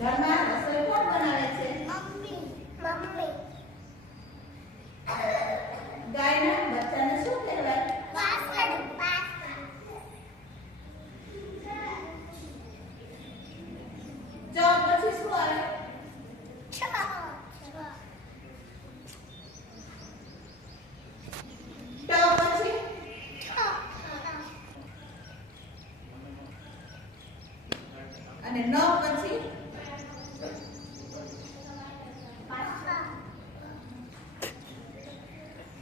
ઘરમાં રસોઈ કોણ બનાવે છે? મમ્મી. મમ્મી. ગાયના બચ્ચાને શું કહેવાય? વાસણ. ચ પછી શું આવે? છ. ટ પછી? અને ન પછી?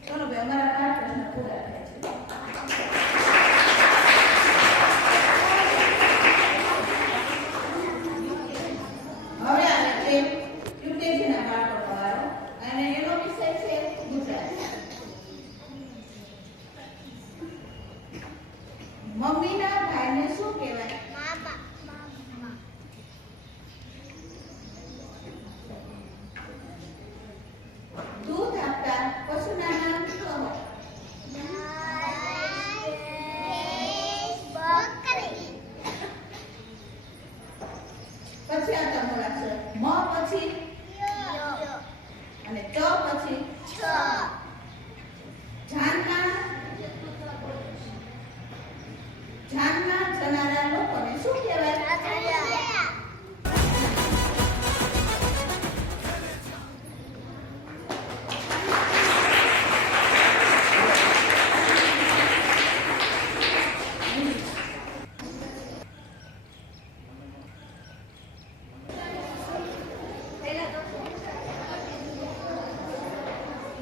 ચલો ભાઈ, અમારા 5 પ્રશ્ન પૂરા થયા છે. હવે આવે છે યુકેજીના બાળકો વાળો અને એનો વિષય છે ગુજરાતી. મમ્મીના ભાઈને શું કહેવાય? મામા. દૂધ આપતા પશુના નામ શું હોય? બકરી. પછી આ તમારા છે મ પછી અને ચ પછી? છ. જાનના જનારા લોકોને શું કહેવાય?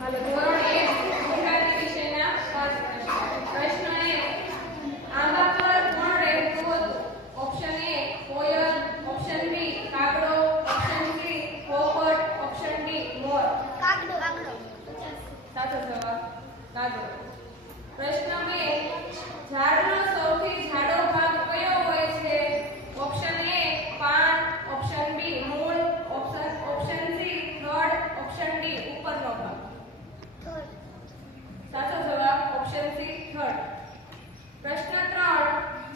હાલો, ધોરણ 1 ગુજરાતી વિષયના 5 પ્રશ્ન 1. આંબા પર કોણ રહેતું હતું? Option A Koyal, option B કાગડો, ઓપ્શન C પોપટ, ઓપ્શન D મોર. કાગડો. સાચો જવાબ કાગડો. પ્રશ્ન 2. ઝાડનો સૌથી જાડો ભાગ કયો હોય છે? ઓપ્શન A પાન, ઓપ્શન B મૂળ, ઓપ્શન C થડ, ઓપ્શન D ઉપરનો ભાગ. સાચો જવાબ ઓપ્શન C થડ. પ્રશ્ન 3.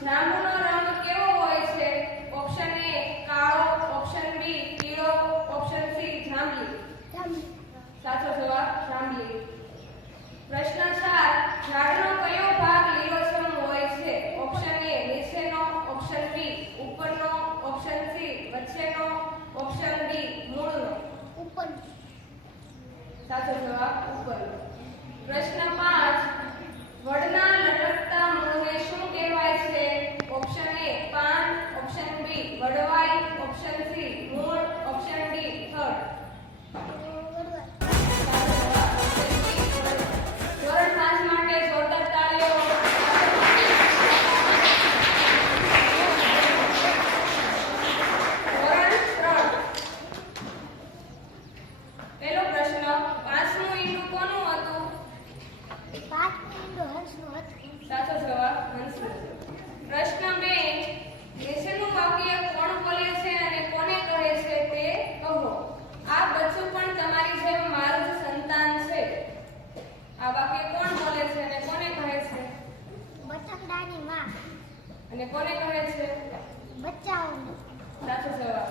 જાંબુનો રંગ કેવો હોય છે? ઓપ્શન A કાળો, ઓપ્શન B પીળો, ઓપ્શન C જાંબલી. સાચો જવાબ જાંબલી. પ્રશ્ન 4. ઝાડનો કયો ભાગ લીલોછમ હોય છે? ઓપ્શન A નીચેનો, ઓપ્શન B ઉપરનો, ઓપ્શન C વચ્ચેનો, ઓપ્શન D મૂળનો. ઉપર. સાચો જવાબ ઉપરનો. પ્રશ્ન 5. વડના લટકતા મૂળને શું કહેવાય છે? ઓપ્શન A પાન, ઓપ્શન B વડવાઈ, ઓપ્શન C મૂળ, ઓપ્શન D થડ. ધોરણ 5 માટે જોરદાર તાળીઓ. ધોરણ 3. પહેલો પ્રશ્ન. 5મું ઈંડું કોનું હતું? સાચો જવાબ હંસનું. પ્રશ્ન 2. નીચેનું વાક્ય કોણ બોલે છે અને કોને કહે છે તે કહો. આ બચ્ચું પણ તમારી જેમ મારું જ સંતાન છે. આ વાક્ય કોણ બોલે છે અને કોને કહે છે? બટાકાની માં. અને કોને કહે છે? બચ્ચાઓને. સાચો જવાબ.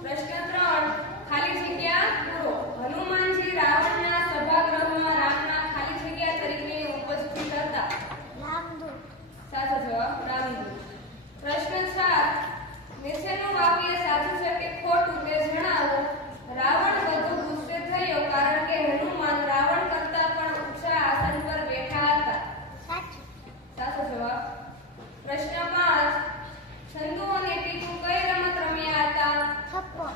પ્રશ્ન 3. ખાલી જગ્યા પૂરો. હનુમાનજી રાવણના સભાગૃહમાં રામના ખાલી જગ્યા તરીકે ઉપસ્થિત હતા. રામદૂત. સાચો જવાબ રામદૂત. પ્રશ્ન 4. નીચેનું વાક્ય સાચું છે કે ખોટું તે જણાવો. રાવણ વધુ ગુસ્સે થયો કારણ કે હનુમાન રાવણ કરતા પણ ઊંચા આસન પર બેઠા હતા. સાચું. સાચો જવાબ. પ્રશ્ન 5. ચંદુ અને ટીકુ કઈ રમત રમ્યા હતા? થપ્પો.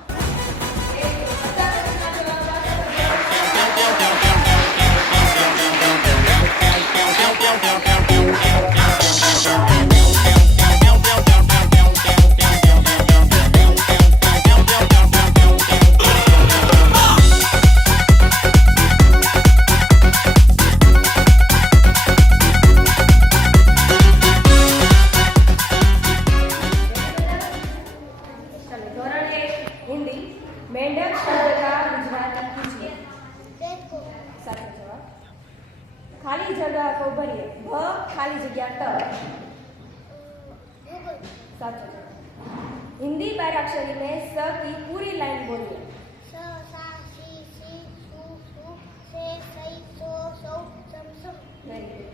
हिंदी बाराक्षरी में स की पूरी लाइन बोलिए। स सा सी सी सु सु से सई सो सौ सम सम। Very good.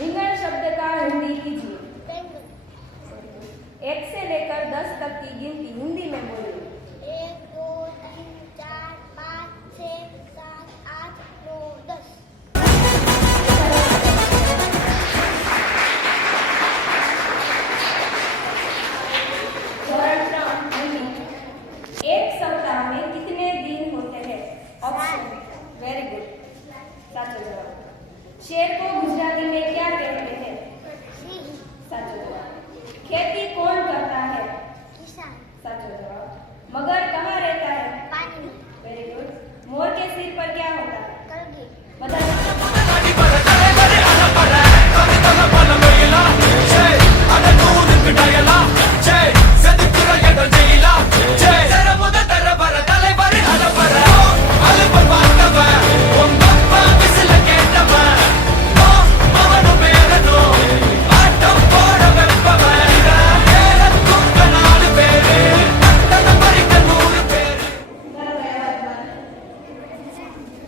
रिंगण शब्द का हिंदी कीजिए। पेंगुइन। 1 से लेकर 10 तक की गिनती हिंदी में बोलिए। 1 2 3 4 5 6 7 8 9 10। धोरण 3 हिंदी। एक सप्ताह में कितने दिन होते हैं? ऑप्शन। वेरी गुड, साचो जवाब। शेर को गुजराती में क्या कहते हैं? सिंह। साचो जवाब। खेती कौन करता है? किसान। साचो जवाब। मगर कहाँ रहता है? पानी में। Very good. मोर के सिर पर क्या होता है? कलगी। बताइए।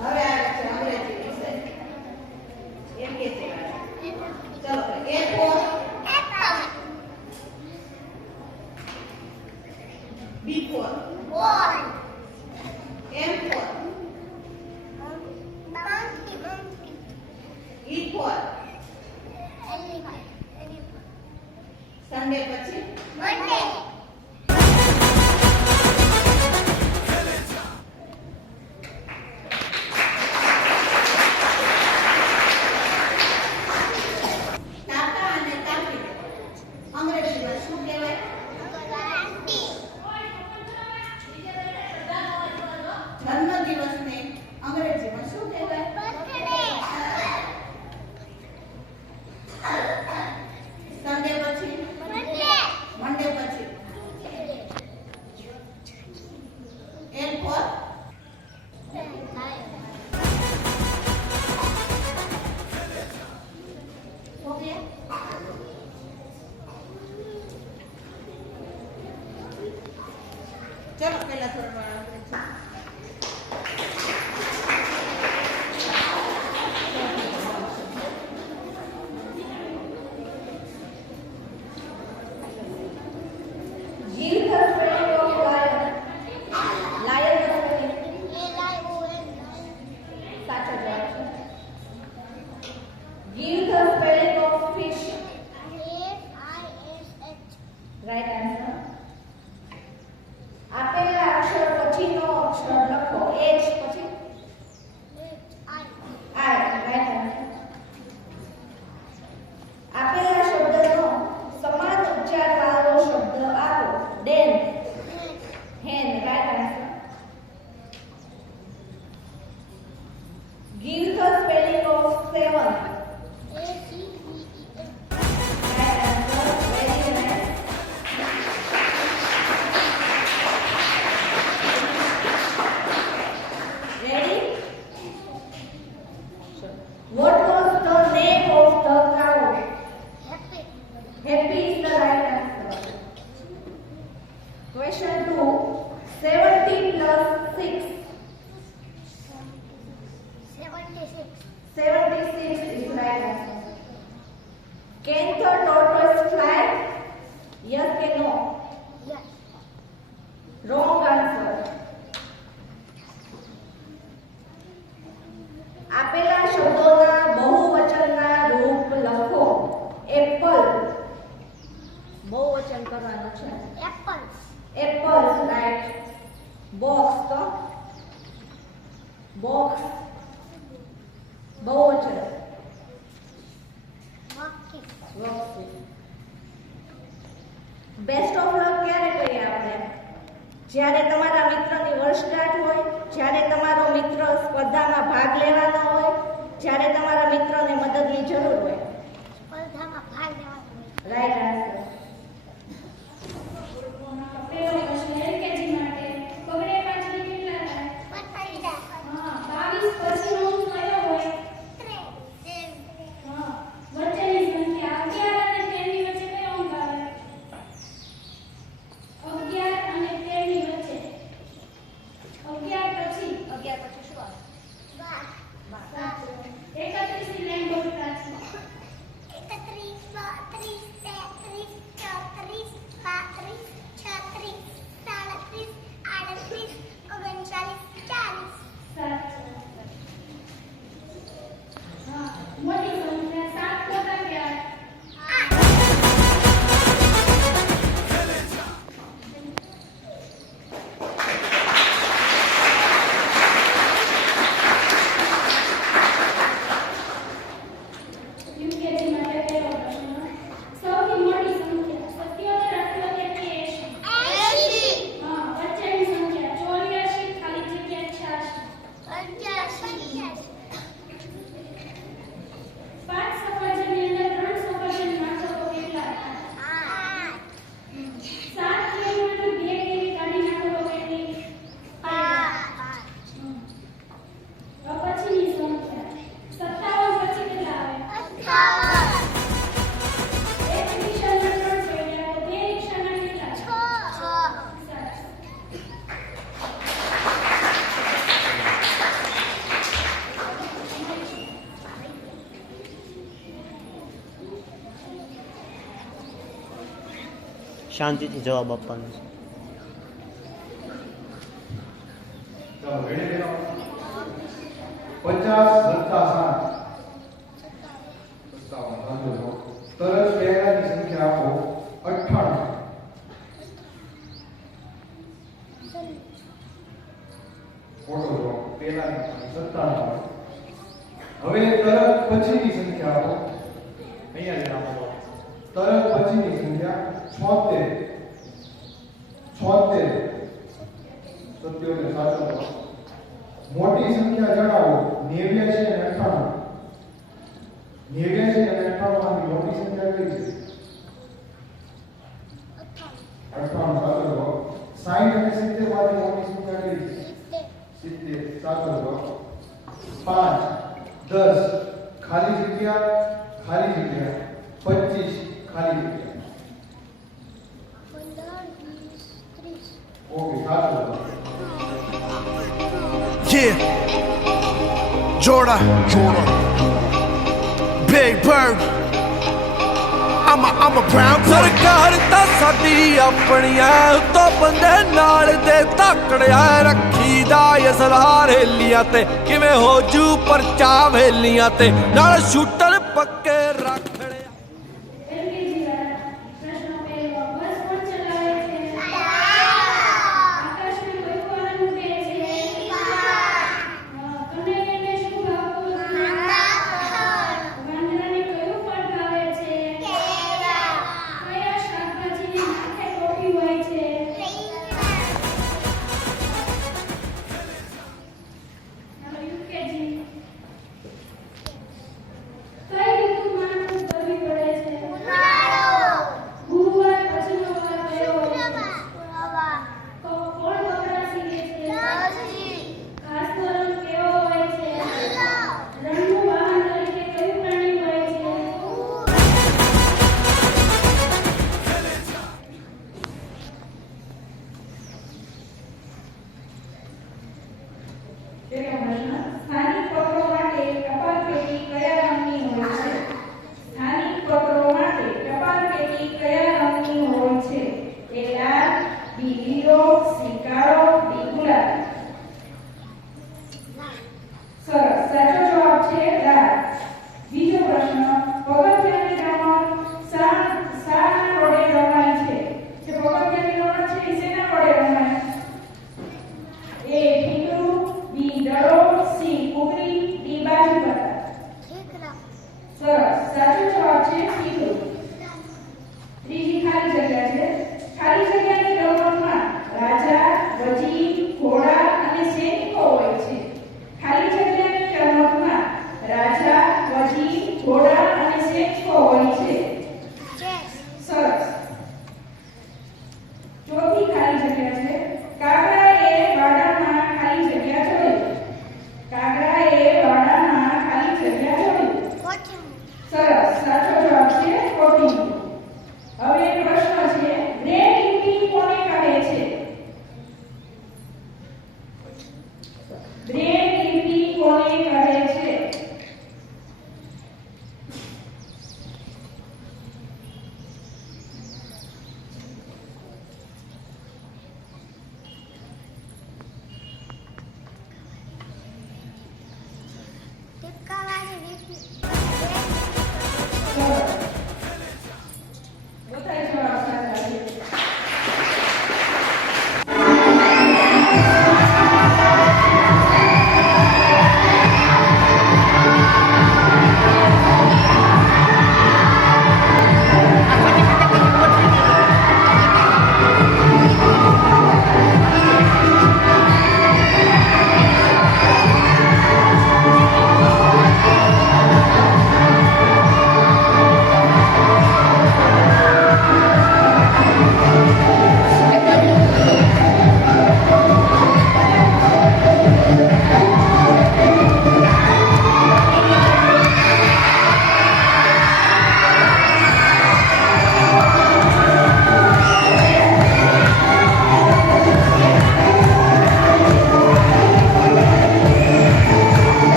હવે આવે છે અંગ્રેજી વિષય. એમ કે છે. ચલો A for Apple. B for Ball. M for Monkey. Monkey. E for Elephant. Elephant. Sunday પછી Monday. કાકા અને કાકીને અંગ્રેજીમાં શું કહેવાય? Auntie. જન્મદિવસને અંગ્રેજીમાં શું કહેવાય? Birthday. સન્ડે પછી Monday. મંડે પછી M for ઓકે. ચલો પહેલા ધોરણવાળા અંગ્રેજી. Give the spelling of lion. Lion the spelling. Lion. સાચો જવાબ છે. Give the spelling of fish. Fish. Right answer. આપેલા અક્ષર પછીનો અક્ષર લખો. H પછી I. Right answer. આપેલા શબ્દનો સમાન ઉચ્ચાર વાળો શબ્દ આપો. Den. Hen. Right answer. Give the spelling of seven. Right answer. Very nice. Ready? What was the name of the cow? Happy is the right answer. Question 2. 70 plus 6. 76 is right answer. Can the tortoise fly? Yes or no? Wrong answer. આપેલા શબ્દોના બહુવચનના રૂપ લખો. Apple. બહુવચન કરવાનું છે. Apples, right. Box તો box બહુવચન. Best of luck ક્યારે કહીએ આપણે? જ્યારે તમારા મિત્રની વર્ષગાંઠ હોય, જ્યારે તમારો મિત્ર સ્પર્ધામાં ભાગ લેવાનો હોય, જ્યારે તમારા મિત્રને મદદની જરૂર હોય. Right answer. પહેલો પ્રશ્ન એલકેજી માટે બગડે પાછળ કેટલા થાય? 22 પછીનો અંક કયો હોય? વચ્ચેની સંખ્યા 11 અને 13 ની વચ્ચે કયો અંક આવે? શાંતિથી જવાબ આપવાનો છે. ચાલો રેડી બેનો 50 + 7 57 તરત પહેલાની સંખ્યા આપો 98 ફોટો જો પહેલાની 97 હવે તરત પછીની સંખ્યા આપો અહીંયા જ આપો તરત પછીની સંખ્યા 76 77 મોટી સંખ્યા જણાવો 89 અને 98 89 અને 98 માંથી મોટી સંખ્યા કઈ છે 98 સાચો 60 અને 70 માંથી મોટી સંખ્યા કઈ છે 70 સાચો 5 10 ખાલી જગ્યા 25 ખાલી જગ્યા 15 20 30 ઓકે સાચો Yeah, Jordan, Big Bird. I'm a brown ਸਰਕਾਰ ਤਾਂ ਸਾਡੀ ਆਪਣੀਆਂ ਤੋਂ ਬੰਦੇ ਨਾਲ ਦੇ ਧਾਕੜਿਆ ਰੱਖੀਦਾ ਅਸਲਾਰ ਹੇਲੀਆਂ ਤੇ ਕਿਵੇਂ ਹੋ ਜੂ ਪਰਚਾ ਵੇਲੀਆਂ ਤੇ ਨਾਲ ਸ਼ੂਟਰ ਪੱਕੇ ਰੱਖ ਲਿਆ. LKG વાળા પ્રશ્ન પહેલો બસ કોણ ચલાવે છે આકાશમાં કયું વાહન ઉડે છે કનૈયાને શું ભાવતું વાંદરાને કયું ફળ ભાવે છે કયા શાકભાજીની માથે ટોપી હોય છે હવે UKG કઈ ઋતુમાં ખૂબ ગરમી પડે છે ગુરુવાર પછીનો વાર કયો હોય છે કોણ કપડાં સીવે છે ઘાસનો રંગ કેવો હોય છે રણનું વાહન તરીકે કયું પ્રાણી હોય છે તેનો પ્રશ્ન સ્થાનિક પત્રો માટે ટપાલ પેટી કયા રંગની હોય છે સ્થાનિક પત્રો માટે ટપાલ પેટી કયા રંગની હોય છે એ લાલ બી લીલો સી કાળો ડી ગુલાબી સરસ સાચો જવાબ છે લાલ બીજો પ્રશ્ન પગથિયાની રમત શાના વડે રમાય છે જે પગથિયાની રમત છે એ શેના વડે રમાય એ ઢીંગલું બી દડો સી કુકરી ડી બાજુપટા સરસ સાચો જવાબ છે ઢીંગલું ત્રીજી ખાલી જગ્યા છે ખાલી જગ્યાની રમતમાં રાજા વજીર ઘોડા અને સૈનિકો હોય છે ખાલી જગ્યાની રમતમાં રાજા વજીર ઘોડા અને સૈનિકો હોય છે સરસ ચોથી ખાલી જગ્યા છે